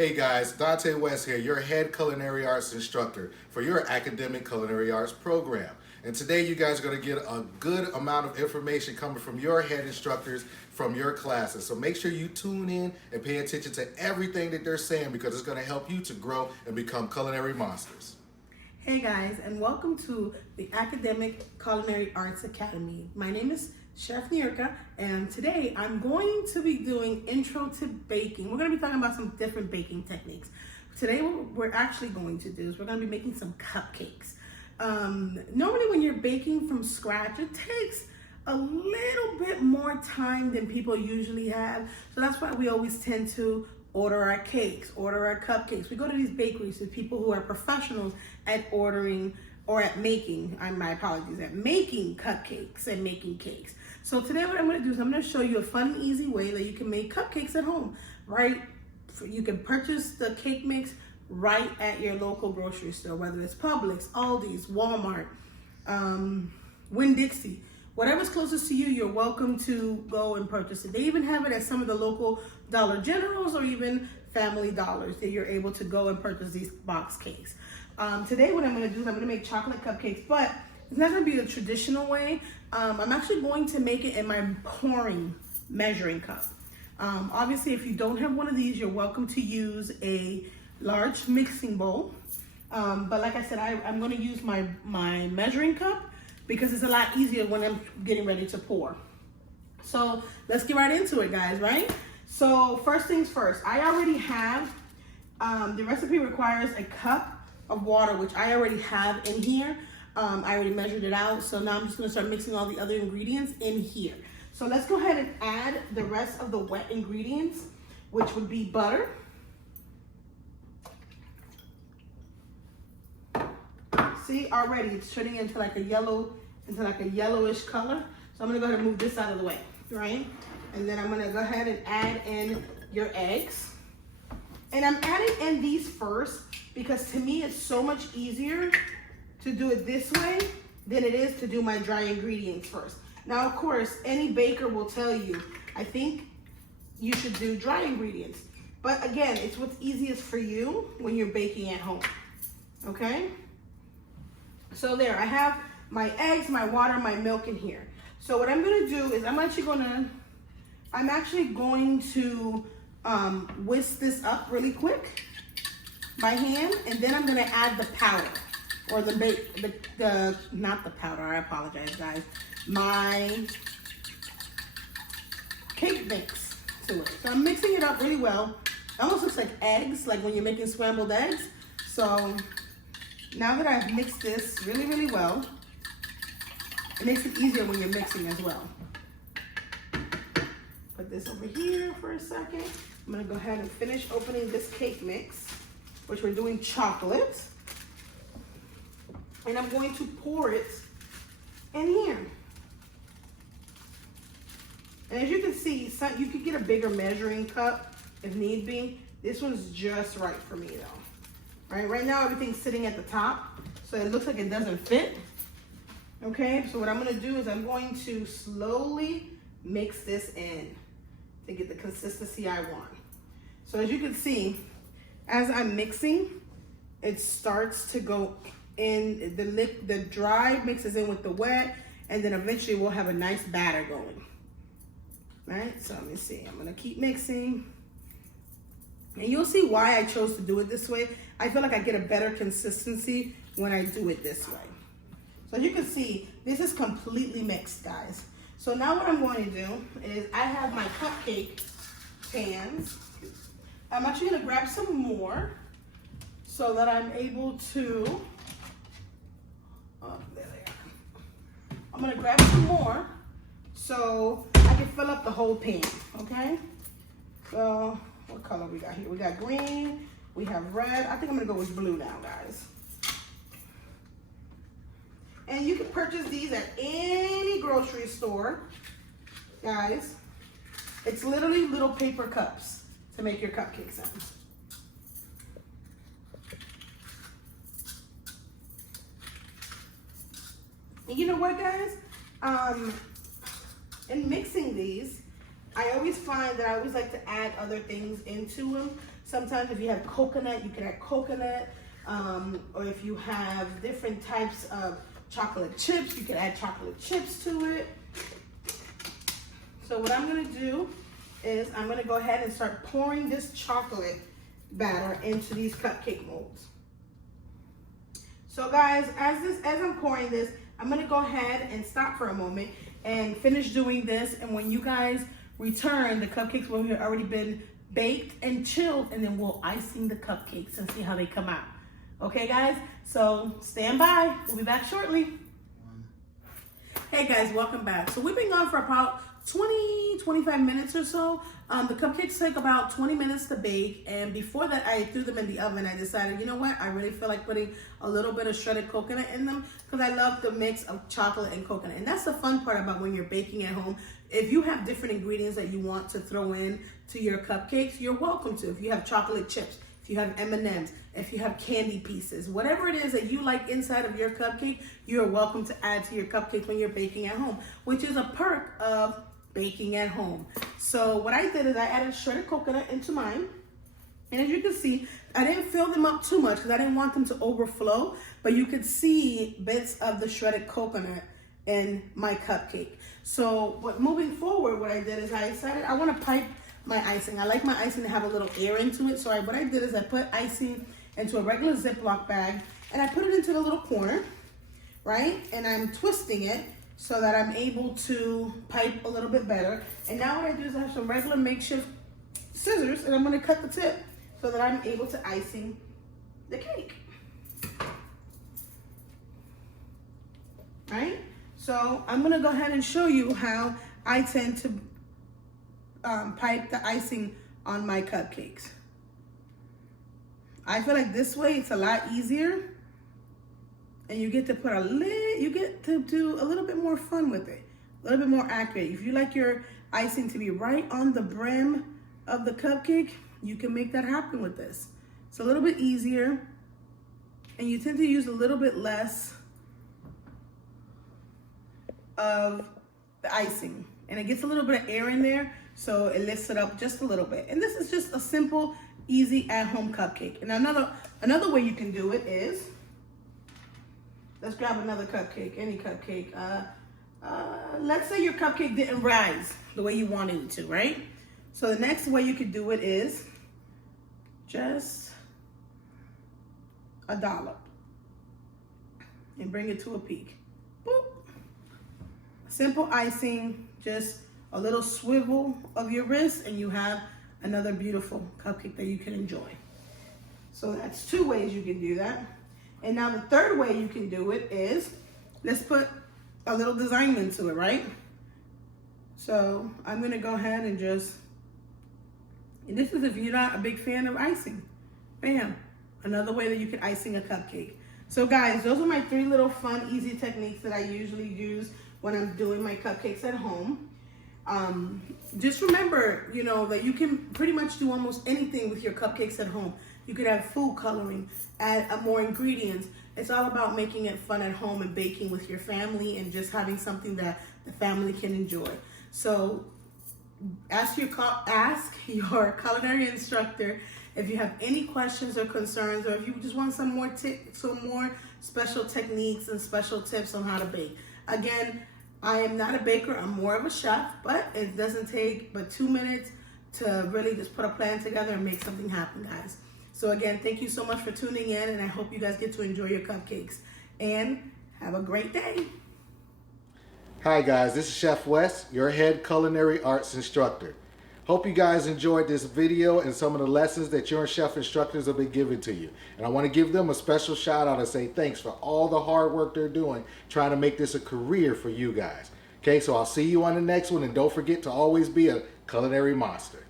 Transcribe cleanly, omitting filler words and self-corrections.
Hey guys, Dante West here, your head culinary arts instructor for your academic culinary arts program. And today you guys are going to get a good amount of information coming from your head instructors from your classes. So make sure you tune in and pay attention to everything that they're saying because it's going to help you to grow and become culinary monsters. Hey guys, and welcome to the Academic Culinary Arts Academy. My name is Chef Nirka, and today I'm going to be doing intro to baking. We're going to be talking about some different baking techniques. Today what we're actually going to do is we're going to be making some cupcakes. Normally when you're baking from scratch, it takes a little bit more time than people usually have. So that's why we always tend to order our cakes, order our cupcakes. We go to these bakeries with people who are professionals at ordering or at making, my apologies, at making cupcakes and making cakes. So today what I'm gonna do is I'm gonna show you a fun and easy way that you can make cupcakes at home, right? You can purchase the cake mix right at your local grocery store, whether it's Publix, Aldi's, Walmart, Winn-Dixie. Whatever's closest to you, you're welcome to go and purchase it. They even have it at some of the local Dollar Generals or even Family Dollars that you're able to go and purchase these box cakes. Today what I'm going to do is I'm going to make chocolate cupcakes, but it's not going to be a traditional way. I'm actually going to make it in my pouring measuring cup. Obviously, if you don't have one of these, you're welcome to use a large mixing bowl. But like I said, I'm going to use my measuring cup because it's a lot easier when I'm getting ready to pour. So let's get right into it, guys, right? So first things first, I already have, the recipe requires a cup of water, which I already have in here. I already measured it out. So now I'm just gonna start mixing all the other ingredients in here. So let's go ahead and add the rest of the wet ingredients, which would be butter. See, already it's turning into like a yellowish color. So I'm gonna go ahead and move this out of the way, right? And then I'm gonna go ahead and add in your eggs. And I'm adding in these first because to me it's so much easier to do it this way than it is to do my dry ingredients first. Now, of course, any baker will tell you, I think you should do dry ingredients. But again, it's what's easiest for you when you're baking at home, okay? So there, I have my eggs, my water, my milk in here. So what I'm gonna do is I'm actually going to whisk this up really quick by hand, and then I'm gonna add the powder, or not the powder, I apologize guys, my cake mix to it. So I'm mixing it up really well. It almost looks like eggs, like when you're making scrambled eggs. So now that I've mixed this really, really well, it makes it easier when you're mixing as well. Put this over here for a second. I'm gonna go ahead and finish opening this cake mix, which we're doing chocolate. And I'm going to pour it in here. And as you can see, you could get a bigger measuring cup if need be. This one's just right for me though. Right now everything's sitting at the top, so it looks like it doesn't fit. Okay, so what I'm gonna do is I'm going to slowly mix this in to get the consistency I want. So as you can see, as I'm mixing, it starts to go in, the dry mixes in with the wet, and then eventually we'll have a nice batter going. Right, so let me see, I'm gonna keep mixing. And you'll see why I chose to do it this way. I feel like I get a better consistency when I do it this way. So as you can see, this is completely mixed, guys. So now what I'm going to do is I have my cupcake pans. I'm actually gonna grab some more so that I'm able to, there they are. I'm gonna grab some more so I can fill up the whole pan, okay? So what color we got here? We got green, we have red. I think I'm gonna go with blue now, guys. And you can purchase these at any grocery store, guys. It's literally little paper cups to make your cupcakes in. And you know what, guys? In mixing these, I always find that I always like to add other things into them. Sometimes if you have coconut, you can add coconut. Or if you have different types of chocolate chips, you can add chocolate chips to it. So what I'm gonna do is I'm gonna go ahead and start pouring this chocolate batter into these cupcake molds. So guys, as I'm pouring this, I'm gonna go ahead and stop for a moment and finish doing this. And when you guys return, the cupcakes will have already been baked and chilled, and then we'll icing the cupcakes and see how they come out. Okay guys, so stand by. We'll be back shortly. Hey guys, welcome back. So we've been gone for about 25 minutes or so. The cupcakes take about 20 minutes to bake, and before that I threw them in the oven. I decided, you know what, I really feel like putting a little bit of shredded coconut in them because I love the mix of chocolate and coconut. And that's the fun part about when you're baking at home. If you have different ingredients that you want to throw in to your cupcakes, you're welcome to. If you have chocolate chips, if you have M&Ms, if you have candy pieces, whatever it is that you like inside of your cupcake, you're welcome to add to your cupcake when you're baking at home, which is a perk of baking at home. So what I did is I added shredded coconut into mine. And as you can see, I didn't fill them up too much because I didn't want them to overflow, but you could see bits of the shredded coconut in my cupcake. So moving forward, what I did is I decided I want to pipe my icing. I like my icing to have a little air into it. So what I did is I put icing into a regular Ziploc bag and I put it into the little corner, right? And I'm twisting it so that I'm able to pipe a little bit better. And now what I do is I have some regular makeshift scissors and I'm gonna cut the tip so that I'm able to icing the cake. Right? So I'm gonna go ahead and show you how I tend to pipe the icing on my cupcakes. I feel like this way it's a lot easier and you get to put you get to do a little bit more fun with it, a little bit more accurate. If you like your icing to be right on the brim of the cupcake, you can make that happen with this. It's a little bit easier and you tend to use a little bit less of the icing and it gets a little bit of air in there, so it lifts it up just a little bit. And this is just a simple, easy at-home cupcake. And another way you can do it is, let's grab another cupcake, any cupcake. Let's say your cupcake didn't rise the way you wanted it to, right? So the next way you could do it is just a dollop and bring it to a peak. Boop. Simple icing, just a little swivel of your wrist and you have another beautiful cupcake that you can enjoy. So that's two ways you can do that. And now the third way you can do it is, let's put a little design into it, right? So I'm gonna go ahead and and this is if you're not a big fan of icing. Bam, another way that you can icing a cupcake. So guys, those are my 3 little fun, easy techniques that I usually use when I'm doing my cupcakes at home. Just remember, you know, that you can pretty much do almost anything with your cupcakes at home. You could add food coloring, add more ingredients. It's all about making it fun at home and baking with your family and just having something that the family can enjoy. So ask your culinary instructor if you have any questions or concerns, or if you just want some more special techniques and special tips on how to bake. Again, I am not a baker, I'm more of a chef, but it doesn't take but 2 minutes to really just put a plan together and make something happen, guys. So again, thank you so much for tuning in, and I hope you guys get to enjoy your cupcakes. And have a great day. Hi guys, this is Chef Wes, your head culinary arts instructor. Hope you guys enjoyed this video and some of the lessons that your chef instructors have been giving to you. And I want to give them a special shout out and say thanks for all the hard work they're doing trying to make this a career for you guys. Okay, so I'll see you on the next one, and don't forget to always be a culinary monster.